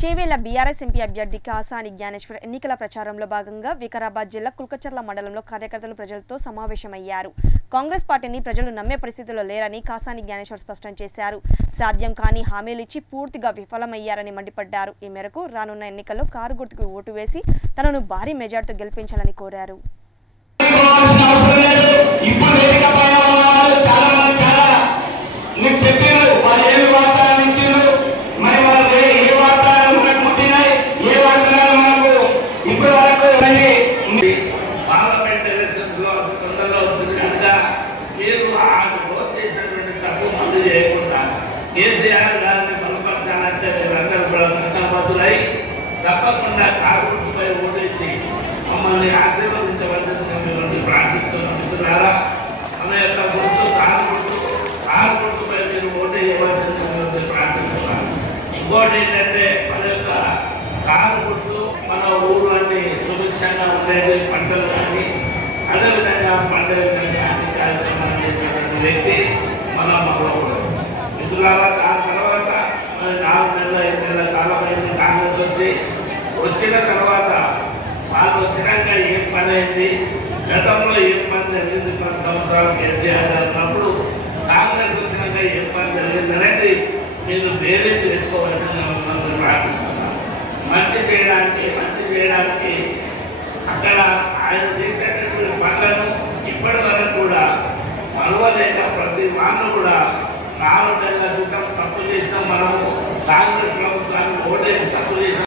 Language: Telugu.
చేవేళ్ల బీఆర్ఎస్ ఎంపీ అభ్యర్థి కాసాని జ్ఞానేశ్వర్ ఎన్నికల ప్రచారంలో భాగంగా వికారాబాద్ జిల్లా కుల్కచర్ల మండలంలో కార్యకర్తలు ప్రజలతో సమావేశమయ్యారు. కాంగ్రెస్ పార్టీని ప్రజలు నమ్మే పరిస్థితుల్లో లేరని కాసాని జ్ఞానేశ్వర్ స్పష్టం చేశారు. సాధ్యం కాని హామీలిచ్చి పూర్తిగా విఫలమయ్యారని మండిపడ్డారు. ఈ మేరకు రానున్న ఎన్నికల్లో కారు గుర్తుకు ఓటు వేసి తనను భారీ మెజార్టీతో గెలిపించాలని కోరారు. కేసీఆర్ గారిని బలపరచాలంటే మీరందరూ కూడా కష్టపడుతులై తప్పకుండా కారుపై ఓటేసి మమ్మల్ని ఆశీర్వదించవలసిందిగా మిమ్మల్ని ప్రార్థిస్తున్నాం. మిత్రులారా, మన యొక్క గుర్తు కారుపై మీరు ఓటేయవలసిందిగా మిమ్మల్ని ప్రార్థిస్తున్నాం. ఇంకోటి ఏంటంటే మన యొక్క కారు గుర్తు మన ఊళ్ళన్నీ సుభిక్షంగా ఉండేది, పంటలు కానీ అదేవిధంగా పండే విధంగా అన్ని కార్యక్రమాలు చేసినటువంటి వ్యక్తి మన మగవాడు. మిత్రులారా, దాని తర్వాత మరి 4 నెలల 5 నెలల కాలం అయింది కాంగ్రెస్ వచ్చిన తర్వాత వాళ్ళు వచ్చినాక ఏం పని అయింది, గతంలో ఏం పని జరిగింది, 10 సంవత్సరాలు కేసీఆర్ ఉన్నప్పుడు కాంగ్రెస్ వచ్చినాక ఏం పని జరిగింది అనేది మీరు వేరే చేసుకోవాల్సిన ప్రార్థిస్తున్నాను. మంచి చేయడానికి అక్కడ ఆయన చేసేటటువంటి పనులను ఇప్పటి వరకు కూడా మరవలేక ప్రతి వాళ్ళు కూడా 4 నెలల క్రితం తప్పు చేసినాం, మనము కాంగ్రెస్ ప్రభుత్వాన్ని ఓటేసి తప్పు చేసినాం.